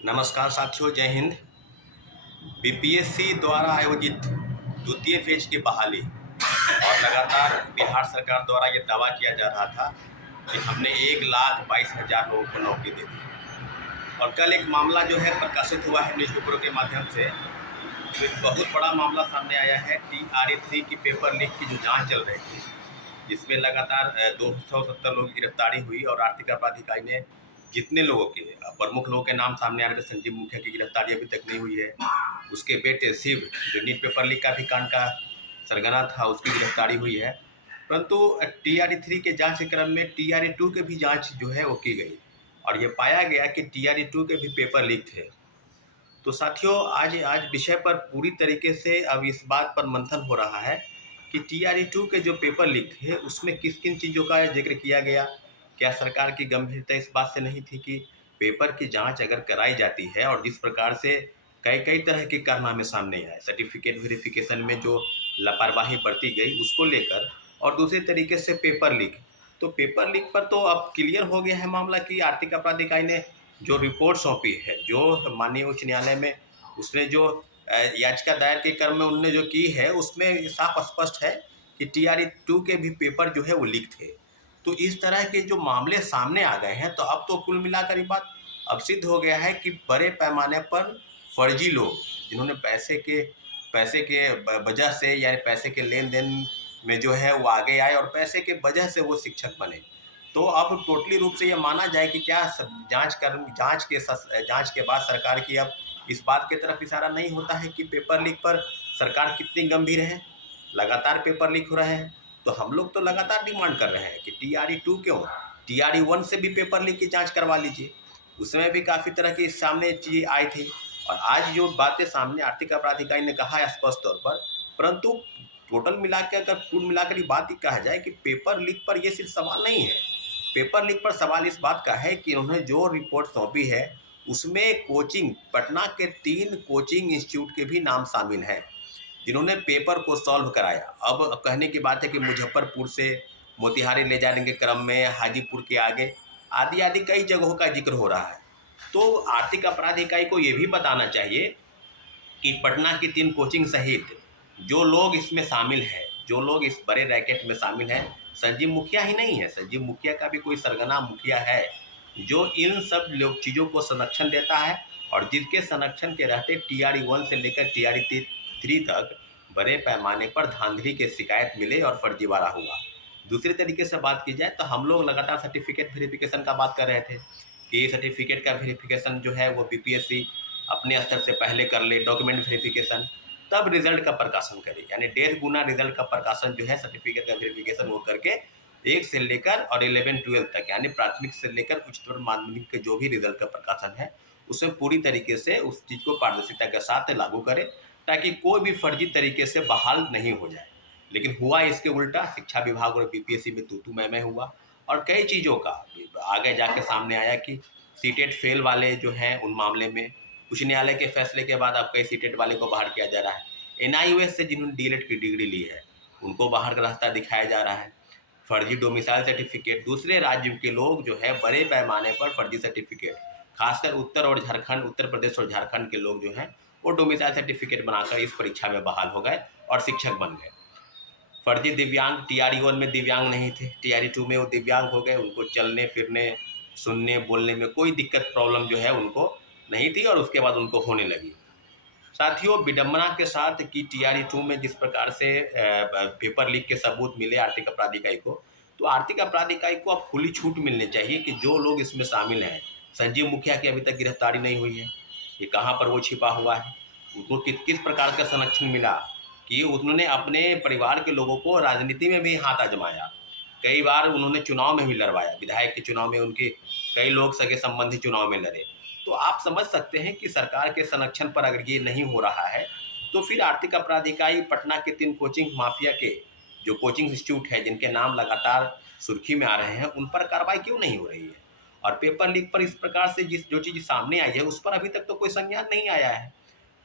नमस्कार साथियों, जय हिंद। बीपीएससी द्वारा आयोजित द्वितीय फेज की बहाली और लगातार बिहार सरकार द्वारा ये दावा किया जा रहा था कि हमने 1,22,000 लोगों को नौकरी दे दी। और कल एक मामला जो है प्रकाशित हुआ है न्यूज़पेपरों के माध्यम से, तो एक बहुत बड़ा मामला सामने आया है। TRE-3 की पेपर लीक की जो जांच चल रही थी, जिसमें लगातार 270 लोग की गिरफ्तारी हुई और आर्थिक अपराध इकाई ने जितने लोगों के प्रमुख लोगों के नाम सामने आ रहे थे, संजीव मुखिया की गिरफ्तारी अभी तक नहीं हुई है। उसके बेटे शिव, जो नीट पेपर लीक का भी कांड का सरगना था, उसकी गिरफ्तारी हुई है। परंतु TRE-3 के जांच के क्रम में TRE-2 के भी जांच जो है वो की गई और ये पाया गया कि TRE-2 के भी पेपर लीक थे। तो साथियों, आज विषय पर पूरी तरीके से अब इस बात पर मंथन हो रहा है कि TRE-2 के जो पेपर लीक थे उसमें किन किन चीज़ों का जिक्र किया गया। क्या सरकार की गंभीरता इस बात से नहीं थी कि पेपर की जांच अगर कराई जाती है और जिस प्रकार से कई कई तरह के कारनामे सामने आए, सर्टिफिकेट वेरिफिकेशन में जो लापरवाही बरती गई उसको लेकर, और दूसरे तरीके से पेपर लीक। तो पेपर लीक पर तो अब क्लियर हो गया है मामला कि आर्थिक अपराध इकाई ने जो रिपोर्ट सौंपी है, जो माननीय उच्च न्यायालय में उसने जो याचिका दायर के क्रम में उन्होंने जो की है, उसमें साफ स्पष्ट है कि TRE-2 के भी पेपर जो है वो लीक थे। तो इस तरह के जो मामले सामने आ गए हैं, तो अब तो कुल मिलाकर ये बात अब सिद्ध हो गया है कि बड़े पैमाने पर फर्जी लोग, जिन्होंने पैसे के वजह से या पैसे के लेन देन में जो है वो आगे आए और पैसे के वजह से वो शिक्षक बने। तो अब टोटली रूप से ये माना जाए कि क्या जांच के बाद सरकार की अब इस बात की तरफ इशारा नहीं होता है कि पेपर लीक पर सरकार कितनी गंभीर है। लगातार पेपर लीक हो रहे हैं, तो हम लोग तो लगातार डिमांड कर रहे हैं कि TRE-2 क्यों, TRE-1 से भी पेपर लीक की जांच करवा लीजिए। उसमें भी काफ़ी तरह की सामने चीज़ें आई थी और आज जो बातें सामने आर्थिक अपराध इकाई ने कहा है स्पष्ट तौर पर। परंतु टोटल मिला के अगर कुल मिलाकर ये बात ही कहा जाए कि पेपर लीक पर ये सिर्फ सवाल नहीं है। पेपर लीक पर सवाल इस बात का है कि उन्होंने जो रिपोर्ट सौंपी है उसमें पटना के 3 कोचिंग इंस्टीट्यूट के भी नाम शामिल हैं, जिन्होंने पेपर को सॉल्व कराया। अब कहने की बात है कि मुजफ्फरपुर से मोतिहारी ले जाने के क्रम में हाजीपुर के आगे आदि आदि कई जगहों का जिक्र हो रहा है। तो आर्थिक अपराध इकाई को ये भी बताना चाहिए कि पटना की 3 कोचिंग सहित जो लोग इसमें शामिल हैं, जो लोग इस बड़े रैकेट में शामिल हैं, संजीव मुखिया ही नहीं है। संजीव मुखिया का भी कोई सरगना मुखिया है जो इन सब लोग चीज़ों को संरक्षण देता है और जिसके संरक्षण के रहते TRE-1 से लेकर TRE-3 तक बड़े पैमाने पर धांधली के शिकायत मिले और फर्जीवाड़ा हुआ। दूसरे तरीके से बात की जाए तो हम लोग लगातार सर्टिफिकेट वेरिफिकेशन का बात कर रहे थे कि सर्टिफिकेट का वेरिफिकेशन जो है वो BPSC अपने स्तर से पहले कर ले, डॉक्यूमेंट वेरिफिकेशन, तब रिजल्ट का प्रकाशन करे। यानी 1.5 गुना रिजल्ट का प्रकाशन जो है सर्टिफिकेट का वेरिफिकेशन वो करके 1 से लेकर और 11-12 तक, यानी प्राथमिक से लेकर उच्चतर माध्यमिक के जो भी रिजल्ट का प्रकाशन है उसमें पूरी तरीके से उस चीज़ को पारदर्शिता के साथ लागू करे, ताकि कोई भी फर्जी तरीके से बहाल नहीं हो जाए। लेकिन हुआ इसके उल्टा, शिक्षा विभाग और BPSC में तू मैं हुआ और कई चीज़ों का आगे जाके सामने आया कि सीटेट फेल वाले जो हैं उन मामले में उच्च न्यायालय के फैसले के बाद अब कई सीटेट वाले को बाहर किया जा रहा है। NIOS से जिन्होंने DELED की डिग्री ली है उनको बाहर का रास्ता दिखाया जा रहा है। फर्जी डोमिसाइल सर्टिफिकेट, दूसरे राज्यों के लोग जो है बड़े पैमाने पर फर्जी सर्टिफिकेट, खासकर उत्तर प्रदेश और झारखंड के लोग जो हैं वो डोमिसाइल सर्टिफिकेट बनाकर इस परीक्षा में बहाल हो गए और शिक्षक बन गए। फर्जी दिव्यांग, TRE-1 में दिव्यांग नहीं थे, TRE-2 में वो दिव्यांग हो गए, उनको चलने फिरने सुनने बोलने में कोई दिक्कत प्रॉब्लम जो है उनको नहीं थी और उसके बाद उनको होने लगी। साथियों, विडंबना के साथ कि TRE-2 में जिस प्रकार से पेपर लीक के सबूत मिले आर्थिक अपराध इकाई को, तो आर्थिक अपराध इकाई को अब खुली छूट मिलनी चाहिए कि जो लोग इसमें शामिल हैं, संजीव मुखिया की अभी तक गिरफ्तारी नहीं हुई है, ये कहाँ पर वो छिपा हुआ है, उनको किस प्रकार का संरक्षण मिला कि उन्होंने अपने परिवार के लोगों को राजनीति में भी हाथ आजमाया। कई बार उन्होंने चुनाव में भी लड़वाया, विधायक के चुनाव में उनके कई लोग सगे संबंधी चुनाव में लड़े। तो आप समझ सकते हैं कि सरकार के संरक्षण पर अगर ये नहीं हो रहा है, तो फिर आर्थिक अपराध इकाई पटना के 3 कोचिंग माफिया के जो कोचिंग इंस्टीट्यूट है, जिनके नाम लगातार सुर्खी में आ रहे हैं, उन पर कार्रवाई क्यों नहीं हो रही है। और पेपर लीक पर इस प्रकार से जो चीज़ सामने आई है उस पर अभी तक तो कोई संज्ञान नहीं आया है।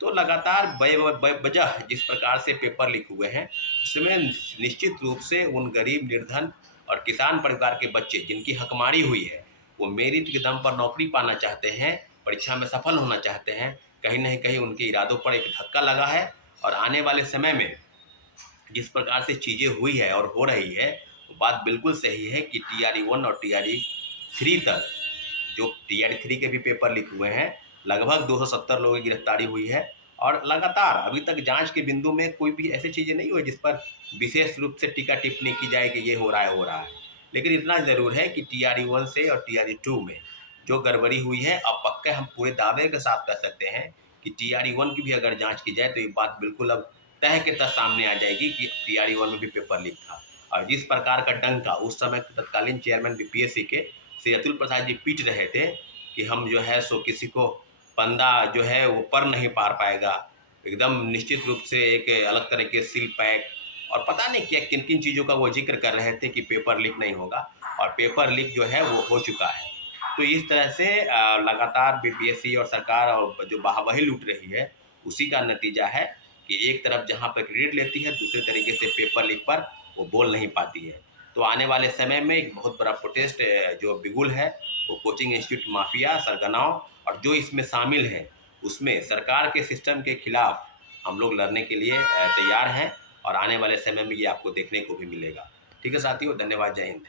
तो लगातार बेवजह जिस प्रकार से पेपर लीक हुए हैं, इसमें निश्चित रूप से उन गरीब, निर्धन और किसान परिवार के बच्चे जिनकी हकमारी हुई है, वो मेरिट के दम पर नौकरी पाना चाहते हैं, परीक्षा में सफल होना चाहते हैं, कहीं न कहीं उनके इरादों पर एक धक्का लगा है। और आने वाले समय में जिस प्रकार से चीज़ें हुई है और हो रही है, वो बात बिल्कुल सही है कि टीआरई 1 और टीआरई 3 तक, जो टीआरई 3 के भी पेपर लीक हुए हैं, लगभग 270 लोगों की गिरफ्तारी हुई है। और लगातार अभी तक जांच के बिंदु में कोई भी ऐसी चीज़ें नहीं हुई जिस पर विशेष रूप से टीका टिप्पणी की जाए कि ये हो रहा है, हो रहा है। लेकिन इतना ज़रूर है कि टीआरई 1 से और टीआरई 2 में जो गड़बड़ी हुई है, अब पक्का हम पूरे दावे के साथ कह सकते हैं कि टीआरई 1 की भी अगर जांच की जाए तो ये बात बिल्कुल अब तह के तह सामने आ जाएगी कि टीआरई 1 में भी पेपर लीक था। और जिस प्रकार का डंका उस समय के तत्कालीन चेयरमैन बीपीएससी के श्री अतुल प्रसाद जी पीट रहे थे कि हम जो है सो किसी को बंदा जो है वो पर नहीं पार पाएगा, एकदम निश्चित रूप से एक अलग तरह के सील पैक और पता नहीं क्या किन किन चीज़ों का वो जिक्र कर रहे थे कि पेपर लीक नहीं होगा, और पेपर लीक जो है वो हो चुका है। तो इस तरह से लगातार बीपीएससी और सरकार और जो वाहवाही लूट रही है, उसी का नतीजा है कि एक तरफ जहाँ पर क्रेडिट लेती है, दूसरे तरीके से पेपर लीक पर वो बोल नहीं पाती है। तो आने वाले समय में एक बहुत बड़ा प्रोटेस्ट जो बिगुल है, वो कोचिंग इंस्टीट्यूट माफिया, सरगनाओं और जो इसमें शामिल हैं, उसमें सरकार के सिस्टम के खिलाफ हम लोग लड़ने के लिए तैयार हैं। और आने वाले समय में ये आपको देखने को भी मिलेगा। ठीक है साथियों, धन्यवाद, जय हिंद।